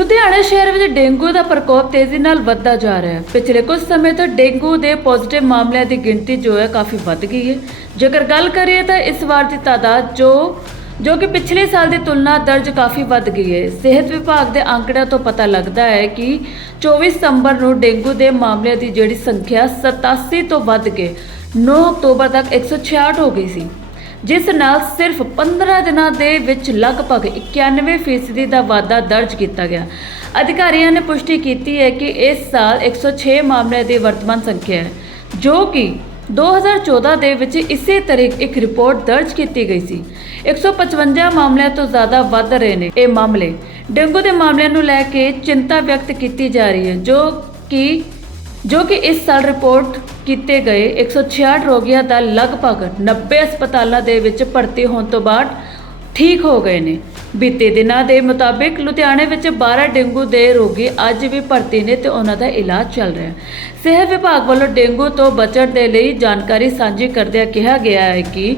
ਲੁਧਿਆਣਾ ਸ਼ਹਿਰ ਵਿੱਚ ਡੇਂਗੂ ਦਾ ਪ੍ਰਕੋਪ ਤੇਜ਼ੀ ਨਾਲ ਵੱਧਦਾ ਜਾ ਰਿਹਾ ਹੈ। ਪਿਛਲੇ ਕੁਝ ਸਮੇਂ ਤੋਂ ਡੇਂਗੂ ਦੇ ਪੋਜ਼ਿਟਿਵ ਮਾਮਲਿਆਂ ਦੀ ਗਿਣਤੀ ਜੋ ਹੈ ਕਾਫੀ ਵੱਧ ਗਈ ਹੈ। ਜੇਕਰ ਗੱਲ ਕਰੀਏ ਤਾਂ ਇਸ ਵਾਰ ਦੀ ਤਾਦਾਦ ਜੋ ਜੋ ਕਿ ਪਿਛਲੇ ਸਾਲ ਦੀ ਤੁਲਨਾ ਦਰਜ ਕਾਫੀ ਵੱਧ ਗਈ ਹੈ। ਸਿਹਤ ਵਿਭਾਗ ਦੇ ਅੰਕੜਿਆਂ ਤੋਂ ਪਤਾ ਲੱਗਦਾ ਹੈ ਕਿ 24 ਸਤੰਬਰ ਨੂੰ ਡੇਂਗੂ ਦੇ ਮਾਮਲਿਆਂ ਦੀ ਜਿਹੜੀ ਸੰਖਿਆ 87 ਤੋਂ ਵੱਧ ਕੇ 9 ਅਕਤੂਬਰ ਤੱਕ 166 ਹੋ ਗਈ ਸੀ। ਜਿਸ ਨਾਲ ਸਿਰਫ 15 ਦਿਨਾਂ ਦੇ ਵਿੱਚ ਲਗਭਗ 91% ਦਾ ਵਾਧਾ ਦਰਜ ਕੀਤਾ ਗਿਆ। ਅਧਿਕਾਰੀਆਂ ਨੇ ਪੁਸ਼ਟੀ ਕੀਤੀ ਹੈ ਕਿ ਇਸ ਸਾਲ 106 ਮਾਮਲਿਆਂ ਦੀ ਵਰਤਮਾਨ ਸੰਖਿਆ ਹੈ, ਜੋ ਕਿ 2014 ਦੇ ਵਿੱਚ ਇਸੇ ਤਰੀਕ ਇੱਕ ਰਿਪੋਰਟ ਦਰਜ ਕੀਤੀ ਗਈ ਸੀ। 155 ਮਾਮਲਿਆਂ ਤੋਂ ਜ਼ਿਆਦਾ ਵੱਧ ਰਹੇ ਨੇ ਇਹ ਮਾਮਲੇ। ਡੇਂਗੂ ਦੇ ਮਾਮਲਿਆਂ ਨੂੰ ਲੈ ਕੇ ਚਿੰਤਾ ਵਿਅਕਤ ਕੀਤੀ ਜਾ ਰਹੀ ਹੈ, ਜੋ ਕਿ ਜੋ ਕਿ ਇਸ ਸਾਲ ਰਿਪੋਰਟ ਕੀਤੇ ਗਏ। 166 ਰੋਗੀਆਂ ਦਾ ਲਗਭਗ 90 ਹਸਪਤਾਲਾਂ ਦੇ ਵਿੱਚ ਭਰਤੀ ਹੋਣ ਤੋਂ ਬਾਅਦ ਠੀਕ ਹੋ ਗਏ ਨੇ। ਬੀਤੇ ਦਿਨਾਂ ਦੇ ਮੁਤਾਬਿਕ ਲੁਧਿਆਣੇ ਵਿੱਚ 12 ਡੇਂਗੂ ਦੇ ਰੋਗੀ ਅੱਜ ਵੀ ਭਰਤੀ ਨੇ ਤੇ ਉਹਨਾਂ ਦਾ ਇਲਾਜ ਚੱਲ ਰਿਹਾ ਹੈ। ਸਿਹਤ ਵਿਭਾਗ ਵੱਲੋਂ ਡੇਂਗੂ ਤੋਂ ਬਚਣ ਦੇ ਲਈ ਜਾਣਕਾਰੀ ਸਾਂਝੀ ਕਰਦਿਆਂ ਕਿਹਾ ਗਿਆ ਹੈ ਕਿ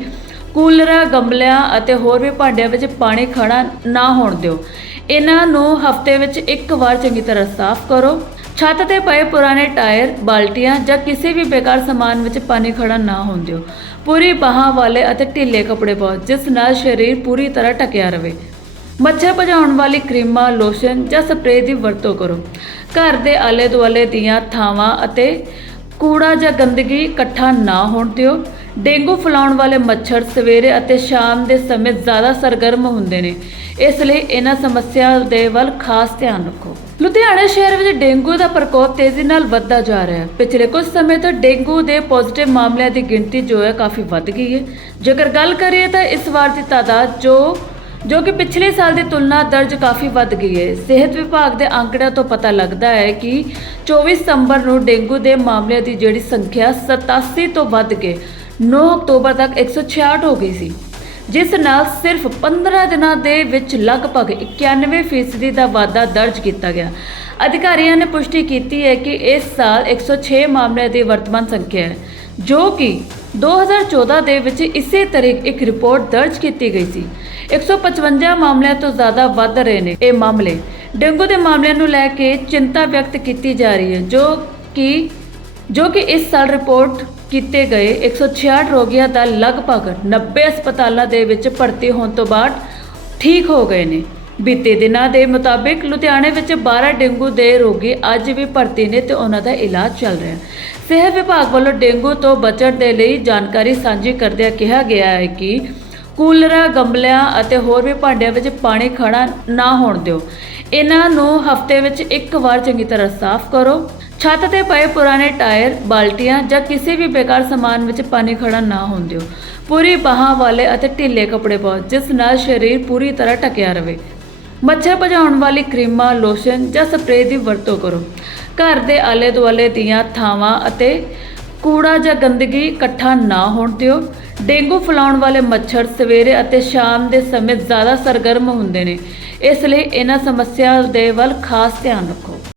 ਕੂਲਰਾਂ, ਗਮਲਿਆਂ ਅਤੇ ਹੋਰ ਵੀ ਭਾਂਡਿਆਂ ਵਿੱਚ ਪਾਣੀ ਖੜਾ ਨਾ ਹੋਣ ਦਿਓ। ਇਹਨਾਂ ਨੂੰ ਹਫ਼ਤੇ ਵਿੱਚ ਇੱਕ ਵਾਰ ਚੰਗੀ ਤਰ੍ਹਾਂ ਸਾਫ਼ ਕਰੋ। ਛੱਤ ਤੇ ਪਏ ਪੁਰਾਣੇ ਟਾਇਰ, ਬਾਲਟੀਆਂ ਜਾਂ ਕਿਸੇ ਵੀ ਬੇਕਾਰ ਸਮਾਨ ਵਿੱਚ ਪਾਣੀ ਖੜਾ ਨਾ ਹੋਣ ਦਿਓ ਪੂਰੀ ਬਾਹਾਂ ਵਾਲੇ ਅਤੇ ਢਿੱਲੇ ਕੱਪੜੇ ਪਾਓ, ਜਿਸ ਨਾਲ ਸਰੀਰ ਪੂਰੀ ਤਰ੍ਹਾਂ ਢਕਿਆ ਰਵੇ। ਮੱਛਰ ਭਜਾਉਣ ਵਾਲੀ ਕਰੀਮਾਂ, ਲੋਸ਼ਨ ਜਾਂ ਸਪਰੇਅ ਦੀ ਵਰਤੋਂ ਕਰੋ। ਘਰ ਦੇ ਆਲੇ ਦੁਆਲੇ ਦੀਆਂ ਥਾਵਾਂ ਅਤੇ ਕੂੜਾ ਜਾਂ ਗੰਦਗੀ ਇਕੱਠਾ ਨਾ ਹੋਣ ਦਿਓ। ਡੇਂਗੂ ਫੈਲਾਉਣ ਵਾਲੇ ਮੱਛਰ ਸਵੇਰੇ ਅਤੇ ਸ਼ਾਮ ਦੇ ਸਮੇਂ ਜ਼ਿਆਦਾ ਸਰਗਰਮ ਹੁੰਦੇ ਨੇ, ਇਸ ਲਈ ਇਹਨਾਂ ਸਮੱਸਿਆ ਦੇ ਵੱਲ ਖਾਸ ਧਿਆਨ ਰੱਖੋ। ਲੁਧਿਆਣਾ ਸ਼ਹਿਰ ਵਿੱਚ ਡੇਂਗੂ ਦਾ ਪ੍ਰਕੋਪ ਤੇਜ਼ੀ ਨਾਲ ਵੱਧਦਾ ਜਾ ਰਿਹਾ ਹੈ। ਪਿਛਲੇ ਕੁਝ ਸਮੇਂ ਤੋਂ ਡੇਂਗੂ ਦੇ ਪੋਜ਼ਿਟਿਵ ਮਾਮਲਿਆਂ ਦੀ ਗਿਣਤੀ ਜੋ ਹੈ ਕਾਫੀ ਵੱਧ ਗਈ ਹੈ। ਜੇਕਰ ਗੱਲ ਕਰੀਏ ਤਾਂ ਇਸ ਵਾਰ ਦੀ ਤਾਦਾਦ ਜੋ ਜੋ ਕਿ ਪਿਛਲੇ ਸਾਲ ਦੀ ਤੁਲਨਾ ਦਰਜ ਕਾਫੀ ਵੱਧ ਗਈ ਹੈ। ਸਿਹਤ ਵਿਭਾਗ ਦੇ ਅੰਕੜਿਆਂ ਤੋਂ ਪਤਾ ਲੱਗਦਾ ਹੈ ਕਿ 24 ਸਤੰਬਰ ਨੂੰ ਡੇਂਗੂ ਦੇ ਮਾਮਲਿਆਂ ਦੀ ਜਿਹੜੀ ਸੰਖਿਆ 87 ਤੋਂ ਵੱਧ ਕੇ 9 ਅਕਤੂਬਰ ਤੱਕ 166 ਹੋ ਗਈ ਸੀ। ਜਿਸ ਨਾਲ ਸਿਰਫ 15 ਦਿਨਾਂ ਦੇ ਵਿੱਚ ਲਗਭਗ 91% ਦਾ ਵਾਧਾ ਦਰਜ ਕੀਤਾ ਗਿਆ। ਅਧਿਕਾਰੀਆਂ ਨੇ ਪੁਸ਼ਟੀ ਕੀਤੀ ਹੈ ਕਿ ਇਸ ਸਾਲ 106 ਮਾਮਲਿਆਂ ਦੀ ਵਰਤਮਾਨ ਸੰਖਿਆ ਹੈ, ਜੋ ਕਿ 2014 ਦੇ ਵਿੱਚ ਇਸੇ ਤਰੀਕ ਇੱਕ ਰਿਪੋਰਟ ਦਰਜ ਕੀਤੀ ਗਈ ਸੀ। 155 ਮਾਮਲਿਆਂ ਤੋਂ ਜ਼ਿਆਦਾ ਵੱਧ ਰਹੇ ਨੇ ਇਹ ਮਾਮਲੇ। ਡੇਂਗੂ ਦੇ ਮਾਮਲਿਆਂ ਨੂੰ ਲੈ ਕੇ ਚਿੰਤਾ ਵਿਅਕਤ ਕੀਤੀ ਜਾ ਰਹੀ ਹੈ, ਜੋ ਕਿ ਜੋ ਕਿ ਇਸ ਸਾਲ ਰਿਪੋਰਟ ਕੀਤੇ ਗਏ 166 ਰੋਗੀਆਂ ਦਾ ਲਗਭਗ 90 ਹਸਪਤਾਲਾਂ ਦੇ ਵਿੱਚ ਭਰਤੀ ਹੋਣ ਤੋਂ ਬਾਅਦ ਠੀਕ ਹੋ ਗਏ ਨੇ। ਬੀਤੇ ਦਿਨਾਂ ਦੇ ਮੁਤਾਬਿਕ ਲੁਧਿਆਣੇ ਵਿੱਚ 12 ਡੇਂਗੂ ਦੇ ਰੋਗੀ ਅੱਜ ਵੀ ਭਰਤੀ ਨੇ ਤੇ ਉਹਨਾਂ ਦਾ ਇਲਾਜ ਚੱਲ ਰਿਹਾ ਹੈ। ਸਿਹਤ ਵਿਭਾਗ ਵੱਲੋਂ ਡੇਂਗੂ ਤੋਂ ਬਚਣ ਦੇ ਲਈ ਜਾਣਕਾਰੀ ਸਾਂਝੀ ਕਰਦਿਆਂ ਕਿਹਾ ਗਿਆ ਹੈ ਕਿ ਕੂਲਰਾਂ, ਗਮਲਿਆਂ ਅਤੇ ਹੋਰ ਵੀ ਭਾਂਡਿਆਂ ਵਿੱਚ ਪਾਣੀ ਖੜਾ ਨਾ ਹੋਣ ਦਿਓ। ਇਹਨਾਂ ਨੂੰ ਹਫ਼ਤੇ ਵਿੱਚ ਇੱਕ ਵਾਰ ਚੰਗੀ ਤਰ੍ਹਾਂ ਸਾਫ਼ ਕਰੋ। ਛੱਤ ਤੇ ਪਏ ਪੁਰਾਣੇ ਟਾਇਰ, ਬਾਲਟੀਆਂ ਜਾਂ ਕਿਸੇ ਵੀ ਬੇਕਾਰ ਸਮਾਨ ਵਿੱਚ ਪਾਣੀ ਖੜਾ ਨਾ ਹੋਣ ਦਿਓ। ਪੂਰੀ ਬਾਹਾਂ ਵਾਲੇ ਅਤੇ ਢਿੱਲੇ ਕੱਪੜੇ ਪਾਓ, ਜਿਸ ਨਾਲ ਸਰੀਰ ਪੂਰੀ ਤਰ੍ਹਾਂ ਢਕਿਆ ਰਹੇ। ਮੱਛਰ ਭਜਾਉਣ ਵਾਲੀ ਕਰੀਮਾਂ, ਲੋਸ਼ਨ ਜਾਂ ਸਪਰੇਅ ਦੀ ਵਰਤੋਂ ਕਰੋ। ਘਰ ਦੇ ਆਲੇ ਦੁਆਲੇ ਦੀਆਂ ਥਾਵਾਂ ਅਤੇ ਕੂੜਾ ਜਾਂ ਗੰਦਗੀ ਇਕੱਠਾ ਨਾ ਹੋਣ ਦਿਓ। ਡੇਂਗੂ ਫੈਲਾਉਣ ਵਾਲੇ ਮੱਛਰ ਸਵੇਰੇ ਅਤੇ ਸ਼ਾਮ ਦੇ ਸਮੇਂ ਜ਼ਿਆਦਾ ਸਰਗਰਮ ਹੁੰਦੇ ਨੇ। ਇਸ ਲਈ ਇਹਨਾਂ ਸਮੱਸਿਆ ਦੇ ਵੱਲ ਖਾਸ ਧਿਆਨ ਰੱਖੋ।